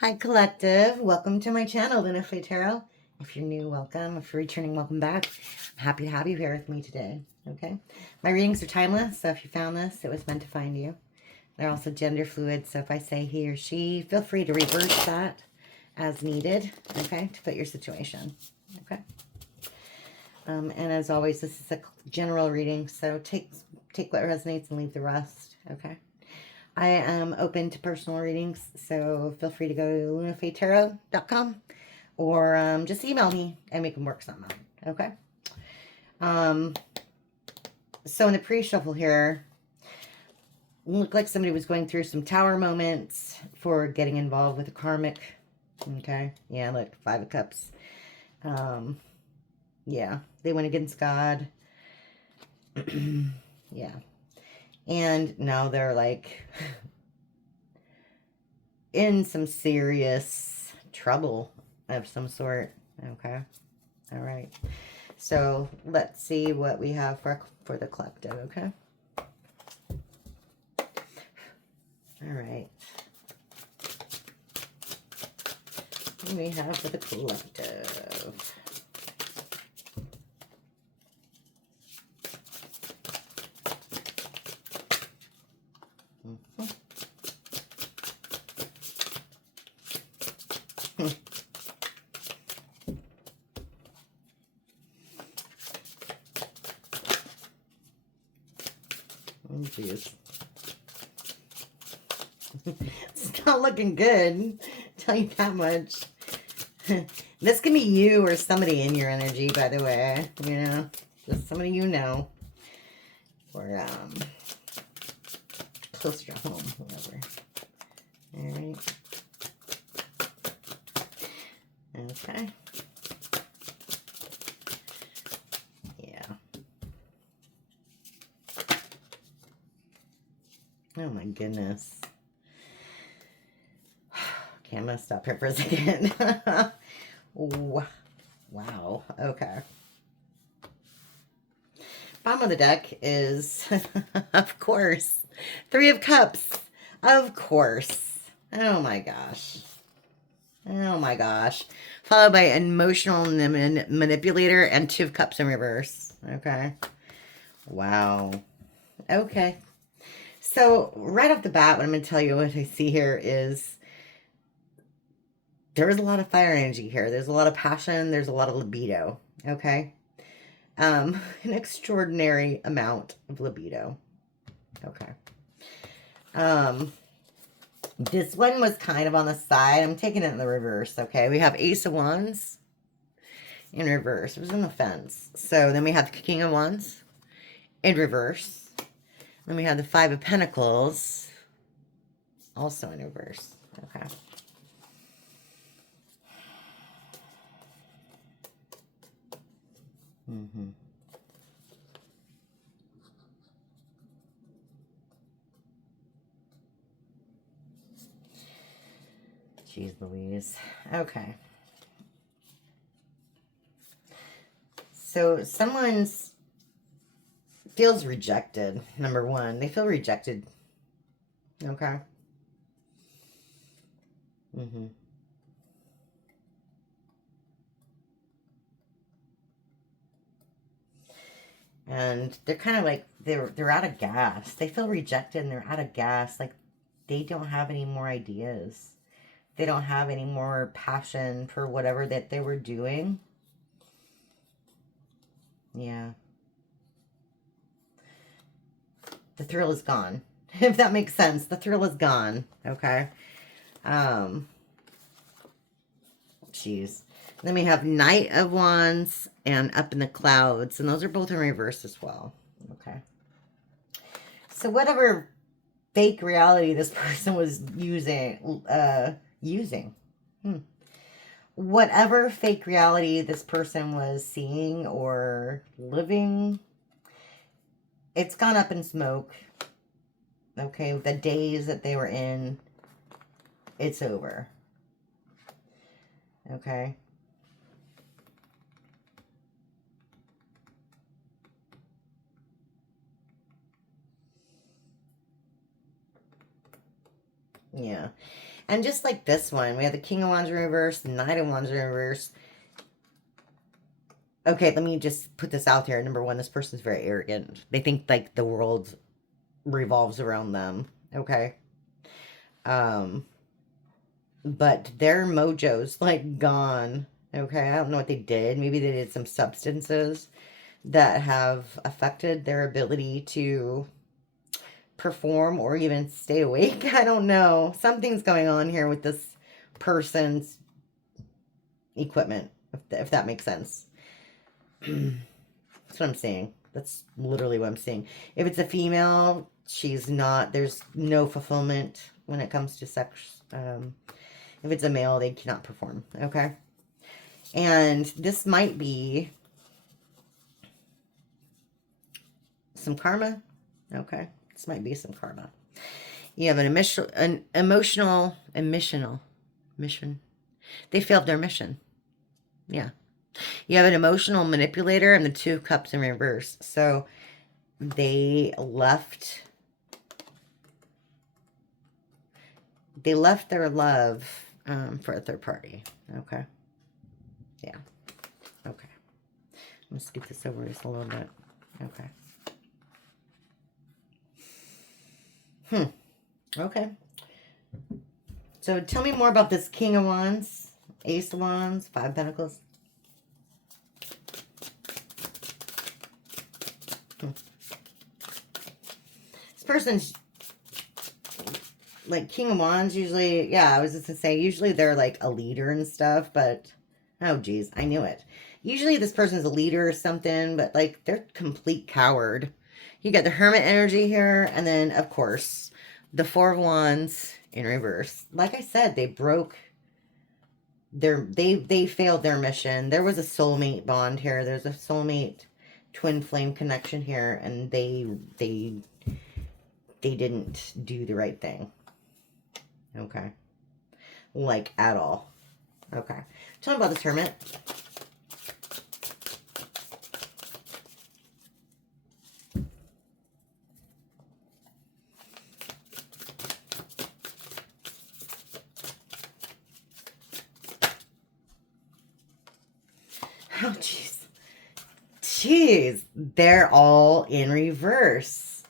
Hi, Collective. Welcome to my channel, LunaFae Tarot. If you're new, welcome. If you're returning, welcome back. I'm happy to have you here with me today, okay? My readings are timeless, so if you found this, it was meant to find you. They're also gender fluid, so if I say he or she, feel free to reverse that as needed, okay, to fit your situation, okay? And as always, this is a general reading, so take what resonates and leave the rest, okay? I am open to personal readings, so feel free to go to lunafaetarot.com or just email me and we can work something out, okay? So in the pre-shuffle here, it looked like somebody was going through some tower moments for getting involved with a karmic, okay? Yeah, look, 5 of Cups. Yeah, they went against God. Yeah. And now they're like in some serious trouble of some sort. Okay. All right. So let's see what we have for the collective. Okay. All right. What do we have for the collective? Oh, geez. It's not looking good. I'll tell you that much. This can be you or somebody in your energy, by the way. You know, just somebody you know. Or closer to home, whatever. All right. Okay. Yeah. Oh my goodness. Okay, I'm gonna stop here for a second. Wow. Okay. Bottom of the deck is, of course, 3 of Cups. Of course. Oh my gosh. Oh my gosh. Followed by emotional manipulator and 2 of Cups in reverse. Okay. Wow. Okay. So right off the bat, what I'm going to tell you, what I see here is there's a lot of fire energy here. There's a lot of passion. There's a lot of libido. Okay. An extraordinary amount of libido. Okay. This one was kind of on the side. I'm taking it in the reverse. Okay. We have Ace of Wands in reverse. It was in the fence. So then we have the King of Wands in reverse. Then we have the 5 of Pentacles also in reverse. Okay. Mm-hmm. Jeez Louise. Okay. So someone's feels rejected, number one. They feel rejected. Okay. Mm-hmm. And they're kind of like, they're out of gas. They feel rejected and they're out of gas. Like, they don't have any more ideas. They don't have any more passion for whatever that they were doing. Yeah. The thrill is gone. If that makes sense. The thrill is gone. Okay. Jeez. Then we have Knight of Wands and Up in the Clouds. And those are both in reverse as well. Okay. So whatever fake reality this person was using, whatever fake reality this person was seeing or living, it's gone up in smoke. Okay, the days that they were in, it's over. Okay. Yeah. And just like this one, we have the King of Wands in reverse, the Knight of Wands in reverse. Okay, let me just put this out there. Number one, this person's very arrogant. They think like the world revolves around them. Okay. But their mojo's like gone. Okay, I don't know what they did. Maybe they did some substances that have affected their ability to perform or even stay awake. I don't know. Something's going on here with this person's equipment, if that makes sense. That's what I'm saying. That's literally what I'm saying. If it's a female, she's not, there's no fulfillment when it comes to sex. If it's a male, they cannot perform. Okay. And this might be some karma. Okay. This might be some karma. You have an emotional mission. They failed their mission. Yeah. You have an emotional manipulator and the Two of Cups in reverse. So they left their love for a third party. Okay. Yeah. Okay. I'm going to scoop this over just a little bit. Okay. Okay. So tell me more about this King of Wands, Ace of Wands, Five of Pentacles. This person's like King of Wands usually, yeah, I was just gonna say, usually they're like a leader and stuff, but, oh geez, I knew it. Usually this person's a leader or something, but like they're a complete coward. You got the Hermit energy here, and then of course, the Four of Wands in reverse. Like I said, they broke they failed their mission. There was a soulmate bond here. There's a soulmate twin flame connection here, and they didn't do the right thing. Okay. Like, at all. Okay. Tell me about this Hermit. Oh, jeez. Jeez. They're all in reverse.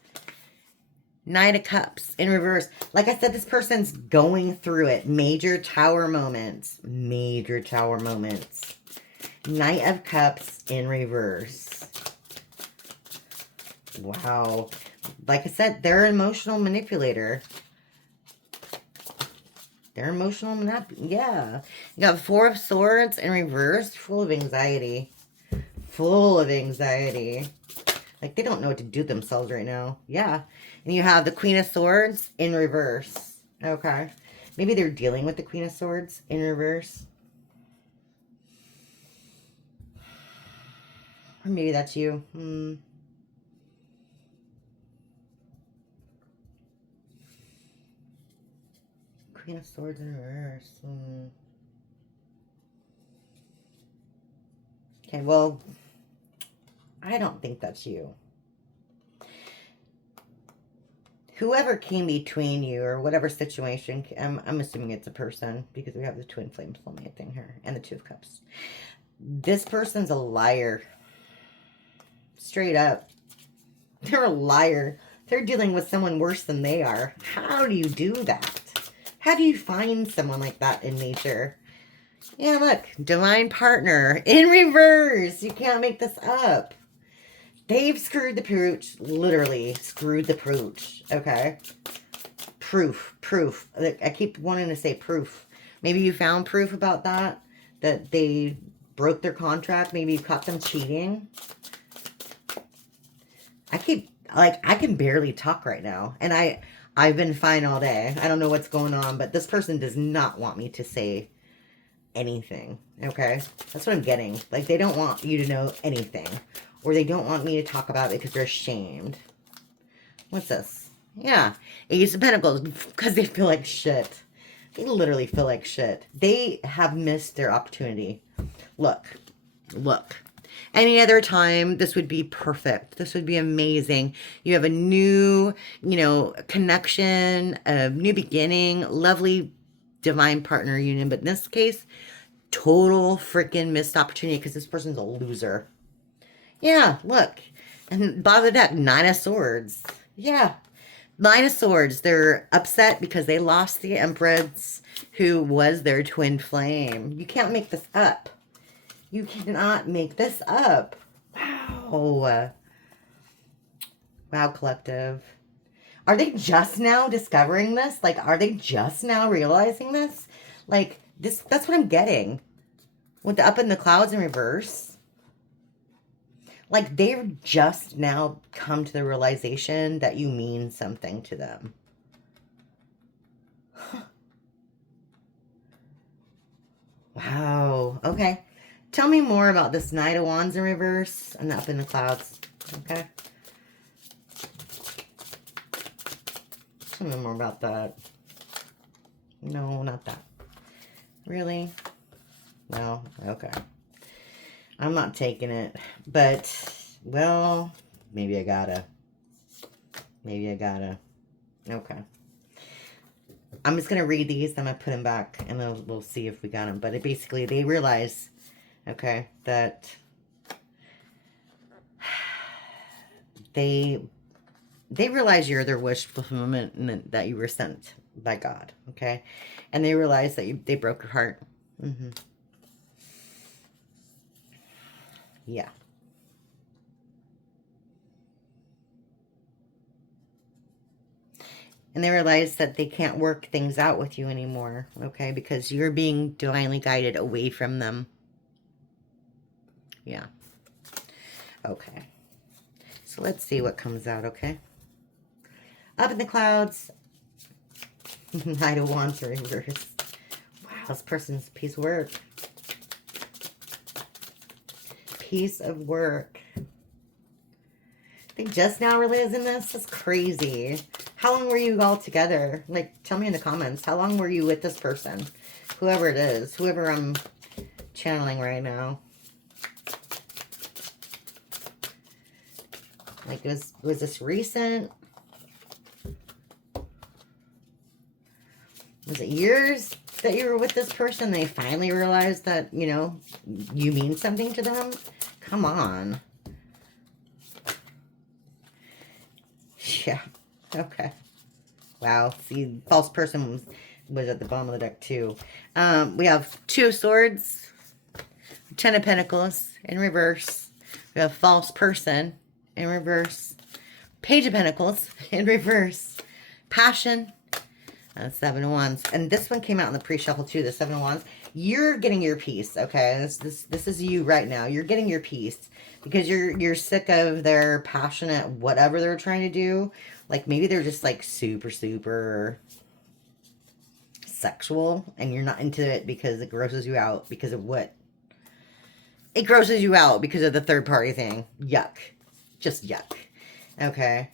Knight of Cups in reverse. Like I said, this person's going through it. Major tower moments. Major tower moments. Knight of Cups in reverse. Wow. Like I said, they're an emotional manipulator. They're emotional yeah. You got Four of Swords in reverse. Full of anxiety. Full of anxiety. Like, they don't know what to do themselves right now. Yeah. And you have the Queen of Swords in reverse. Okay. Maybe they're dealing with the Queen of Swords in reverse. Or maybe that's you. Queen of Swords in reverse. Okay, well, I don't think that's you. Whoever came between you or whatever situation, I'm assuming it's a person because we have the twin flame soulmate thing here and the Two of Cups. This person's a liar. Straight up. They're a liar. They're dealing with someone worse than they are. How do you do that? How do you find someone like that in nature? Yeah, look. Divine partner in reverse. You can't make this up. They've screwed the pooch. Literally screwed the pooch. Okay? Proof. Proof. I keep wanting to say proof. Maybe you found proof about that. That they broke their contract. Maybe you caught them cheating. I can barely talk right now. And I've been fine all day. I don't know what's going on. But this person does not want me to say anything. Okay? That's what I'm getting. Like, they don't want you to know anything. Or they don't want me to talk about it because they're ashamed. What's this? Yeah. Ace of Pentacles. Because they feel like shit. They literally feel like shit. They have missed their opportunity. Look. Look. Any other time, this would be perfect. This would be amazing. You have a new, connection, a new beginning, lovely divine partner union. But in this case, total freaking missed opportunity because this person's a loser. Yeah, look. And bottom of the deck, Nine of Swords. Yeah. Nine of Swords. They're upset because they lost the Empress, who was their twin flame. You can't make this up. You cannot make this up. Wow. Wow, collective. Are they just now discovering this? Like, are they just now realizing this? Like, that's what I'm getting. With the up in the clouds in reverse. Like, they've just now come to the realization that you mean something to them. Wow. Okay. Tell me more about this Knight of Wands in reverse and the up in the clouds. Okay. Tell me more about that. No, not that. Really? No? Okay. I'm not taking it. But, well, maybe I gotta. Maybe I gotta. Okay. I'm just going to read these. I'm going to put them back. And then we'll see if we got them. But basically, they realize, okay, that they realize you're their wish fulfillment and that you were sent by God, okay? And they realize that they broke your heart. Yeah. And they realize that they can't work things out with you anymore, okay? Because you're being divinely guided away from them. Yeah. Okay. So let's see what comes out, okay? Up in the clouds. Knight of Wands reverse. Wow, this person's piece of work. Piece of work. They just now realizing this? That's crazy. How long were you all together? Like, tell me in the comments. How long were you with this person? Whoever it is. Whoever I'm channeling right now. Like, was this recent? Was it years that you were with this person? They finally realized that, you mean something to them? Come on. Yeah. Okay. Wow. See, false person was at the bottom of the deck too. We have Two of Swords, Ten of Pentacles in reverse. We have false person in reverse. Page of Pentacles in reverse. Passion. Seven of Wands. And this one came out in the pre-shuffle too, the Seven of Wands. You're getting your peace, okay? This is you right now. You're getting your peace because you're sick of their passionate whatever they're trying to do. Like, maybe they're just, like, super, super sexual, and you're not into it because it grosses you out because of what? It grosses you out because of the third-party thing. Yuck. Just yuck. Okay?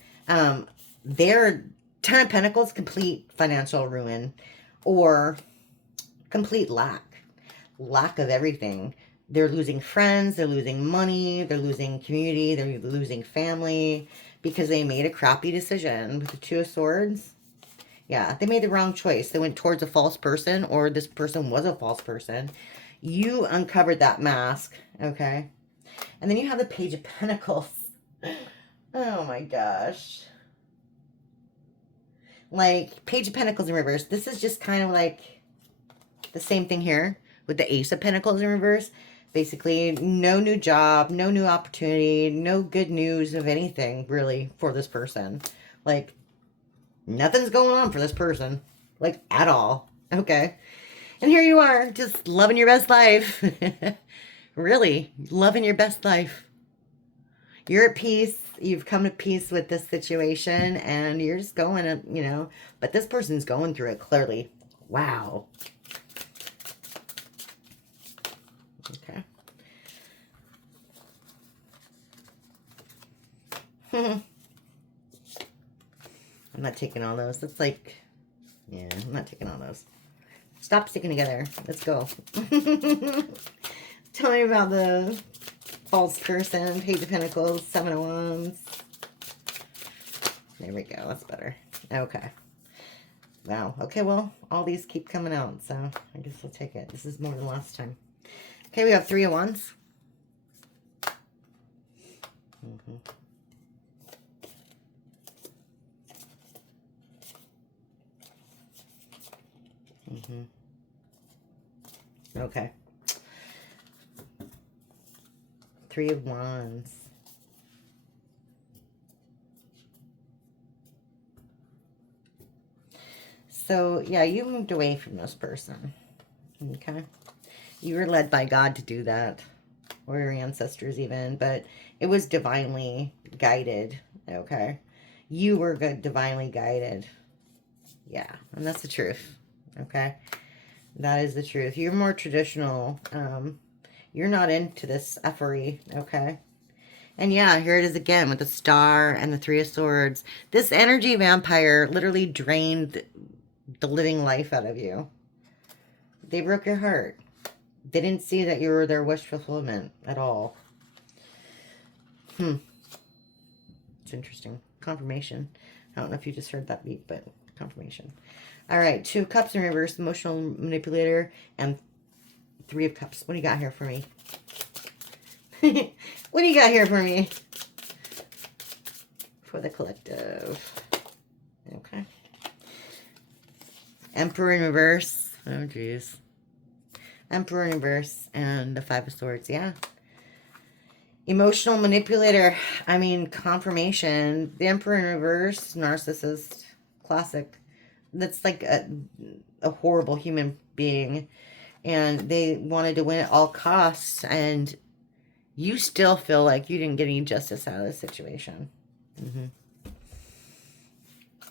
They're Ten of Pentacles, complete financial ruin, or complete lack of everything. They're losing friends, they're losing money, they're losing community, they're losing family because they made a crappy decision with the Two of Swords. Yeah, they made the wrong choice. They went towards a false person, or this person was a false person. You uncovered that mask, okay? And then you have the Page of Pentacles. Oh my gosh. Like, Page of Pentacles in reverse. This is just kind of like the same thing here with the Ace of Pentacles in reverse. Basically, no new job, no new opportunity, no good news of anything, really, for this person. Like, nothing's going on for this person. Like, at all. Okay. And here you are, just loving your best life. Really, loving your best life. You're at peace. You've come to peace with this situation, and you're just going, but this person's going through it, clearly. Wow. Okay. I'm not taking all those. That's like, yeah, I'm not taking all those. Stop sticking together. Let's go. Tell me about the false person, Page of Pentacles, Seven of Wands. There we go. That's better. Okay. Wow. Okay, well, all these keep coming out, so I guess I'll take it. This is more than last time. Okay, we have Three of Wands. Okay. Three of Wands. So, yeah, you moved away from this person. Okay. You were led by God to do that. Or your ancestors even. But it was divinely guided. Okay. You were good, divinely guided. Yeah. And that's the truth. Okay. That is the truth. You're more traditional. You're not into this effery. Okay. And yeah, here it is again with the Star and the Three of Swords. This energy vampire literally drained the living life out of you. They broke your heart. They didn't see that you were their wish fulfillment at all. It's interesting. Confirmation. I don't know if you just heard that beat, but confirmation. All right, Two of Cups in reverse, emotional manipulator, and Three of Cups. What do you got here for me? What do you got here for me? For the collective. Okay. Emperor in reverse. Oh, geez. Emperor in reverse and the Five of Swords. Yeah. Emotional manipulator. I mean, confirmation. The Emperor in reverse. Narcissist. Classic. That's like a horrible human being. And they wanted to win at all costs. And you still feel like you didn't get any justice out of the situation.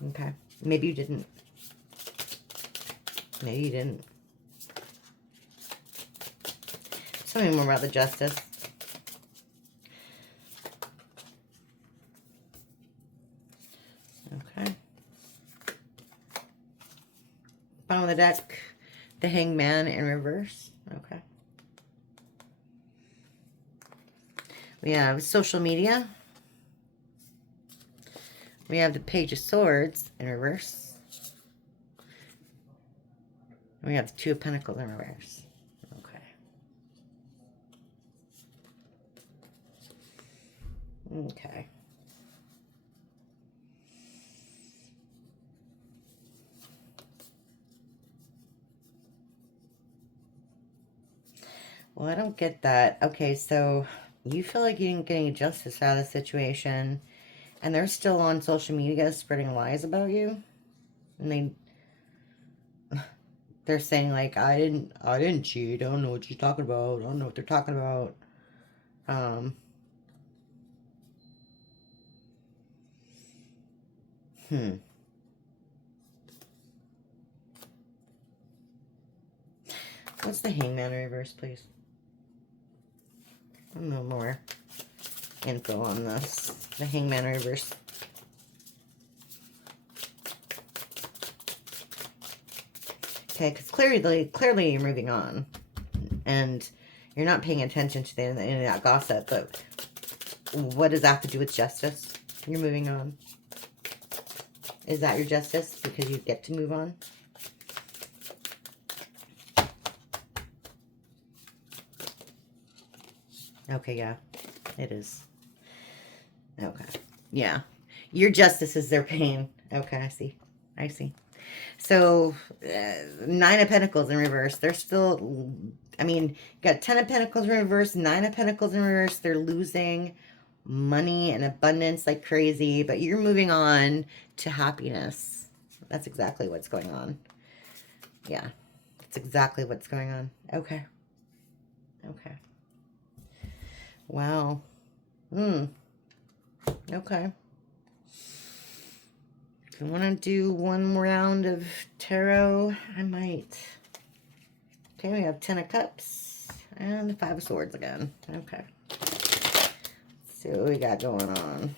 Okay. Maybe you didn't. Maybe you didn't. Tell me more about the justice. Okay. Bottom of the deck, the Hangman in reverse. Okay. We have social media. We have the Page of Swords in reverse. We have the Two of Pentacles in reverse. Okay. Well, I don't get that. Okay, so you feel like you didn't get any justice out of the situation, and they're still on social media spreading lies about you, and they're saying like, I didn't cheat. I don't know what you're talking about. I don't know what they're talking about. What's the Hangman reverse, please? A little more info on this. The Hangman reverse. Okay, because clearly you're moving on. And you're not paying attention to the end of that gossip, but what does that have to do with justice? You're moving on. Is that your justice? Because you get to move on? Okay, yeah. It is. Okay. Yeah. Your justice is their pain. Okay, I see. I see. So, Nine of Pentacles in reverse. They're still... I mean, you got 10 of Pentacles in reverse, 9 of Pentacles in reverse. They're losing money and abundance like crazy, but you're moving on to happiness. That's exactly what's going on. Yeah, that's exactly what's going on. Okay. Okay. Wow. Okay. If you want to do one round of tarot, I might. Okay, we have 10 of Cups and the Five of Swords again. Okay. Let's see what we got going on.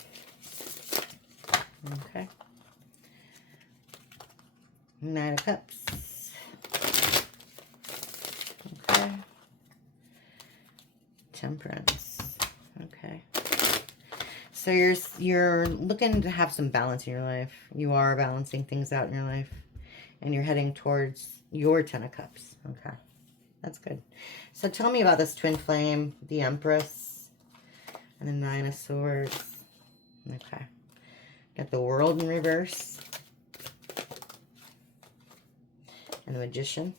Okay. Nine of Cups. Okay. Temperance. Okay. So you're looking to have some balance in your life. You are balancing things out in your life. And you're heading towards your Ten of Cups. Okay. That's good. So tell me about this twin flame, the Empress, and the Nine of Swords. Okay. Got the World in reverse. And the Magician.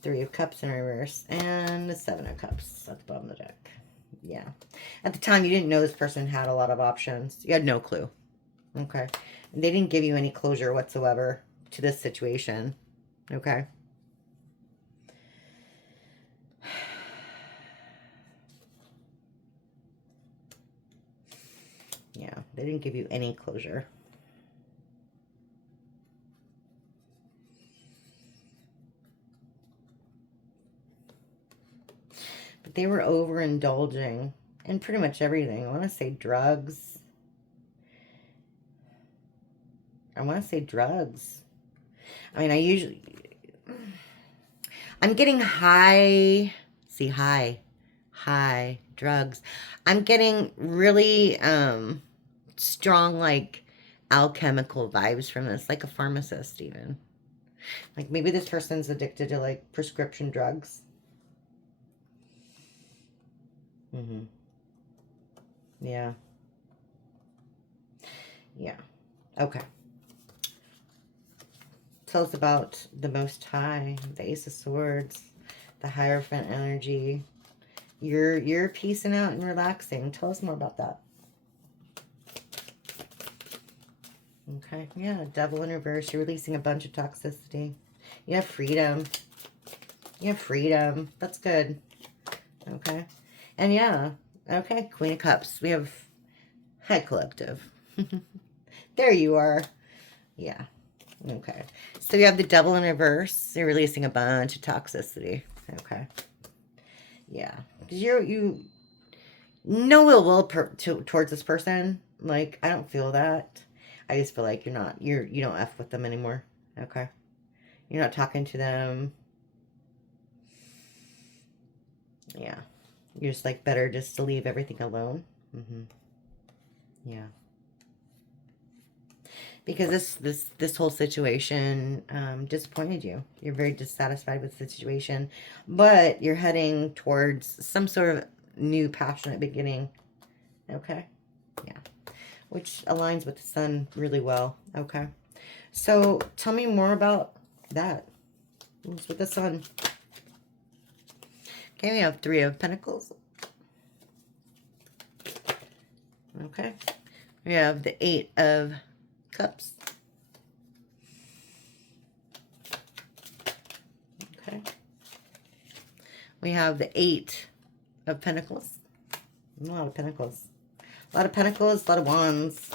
Three of Cups in reverse. And the Seven of Cups at the bottom of the deck. Yeah. At the time, you didn't know this person had a lot of options. You had no clue. Okay. And they didn't give you any closure whatsoever to this situation. Okay. Yeah, they didn't give you any closure. But they were overindulging in pretty much everything. I want to say drugs. I mean, I'm getting high. See, high drugs. I'm getting really strong, like, alchemical vibes from this, like a pharmacist even. Like maybe this person's addicted to like prescription drugs. Yeah. Yeah. Okay. Tell us about the Most High, the Ace of Swords, the Hierophant energy. You're peacing out and relaxing. Tell us more about that. Okay. Yeah. Devil in reverse. You're releasing a bunch of toxicity. You have freedom. That's good. Okay. And yeah. Okay. Queen of Cups. We have High Collective. There you are. Yeah. Okay. So you have the Devil in reverse. You're releasing a bunch of toxicity. Okay. Yeah. Because you no ill will towards this person. Like, I don't feel that. I just feel like you don't F with them anymore. Okay. You're not talking to them. Yeah. You're just like better just to leave everything alone. Yeah. Because this whole situation disappointed you. You're very dissatisfied with the situation, but you're heading towards some sort of new passionate beginning. Okay. Yeah. Which aligns with the sun really well. Okay. So tell me more about that. What's with the sun? Okay, we have Three of Pentacles. Okay. We have the Eight of Cups. Okay. We have the Eight of Pentacles. A lot of Pentacles. A lot of Pentacles, a lot of Wands.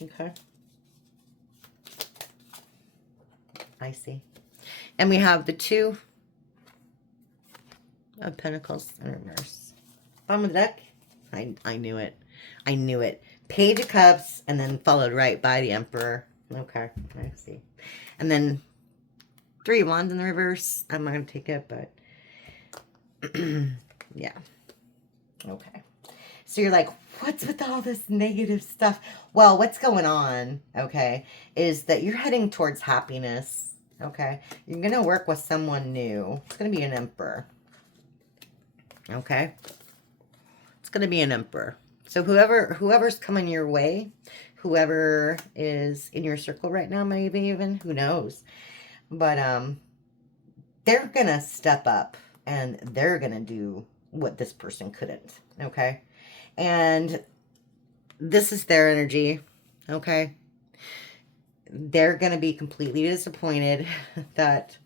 Okay. I see. And we have the Two of Pentacles in reverse. Bottom of the deck. I knew it. I knew it. Page of Cups, and then followed right by the Emperor. Okay, I see. And then Three of Wands in the reverse. I'm not going to take it, but yeah. Okay. So you're like, what's with all this negative stuff? Well, what's going on, okay, is that you're heading towards happiness, okay? You're going to work with someone new. It's going to be an Emperor, okay? It's going to be an Emperor. So whoever's coming your way, whoever is in your circle right now, maybe even, who knows? But they're going to step up and they're going to do what this person couldn't, okay? And this is their energy, okay? They're going to be completely disappointed that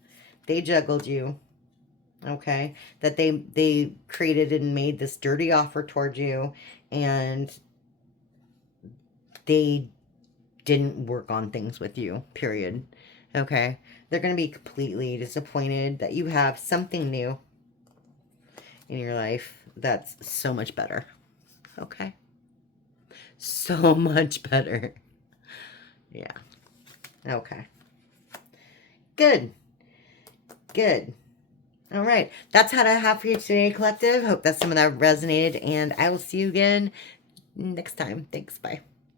they juggled you, okay? That they created and made this dirty offer towards you, and they didn't work on things with you, period, okay? They're going to be completely disappointed that you have something new in your life that's so much better, okay? So much better. Yeah. Okay. Good. Good. All right. That's how I have for you today, Collective. Hope that some of that resonated, and I will see you again next time. Thanks. Bye.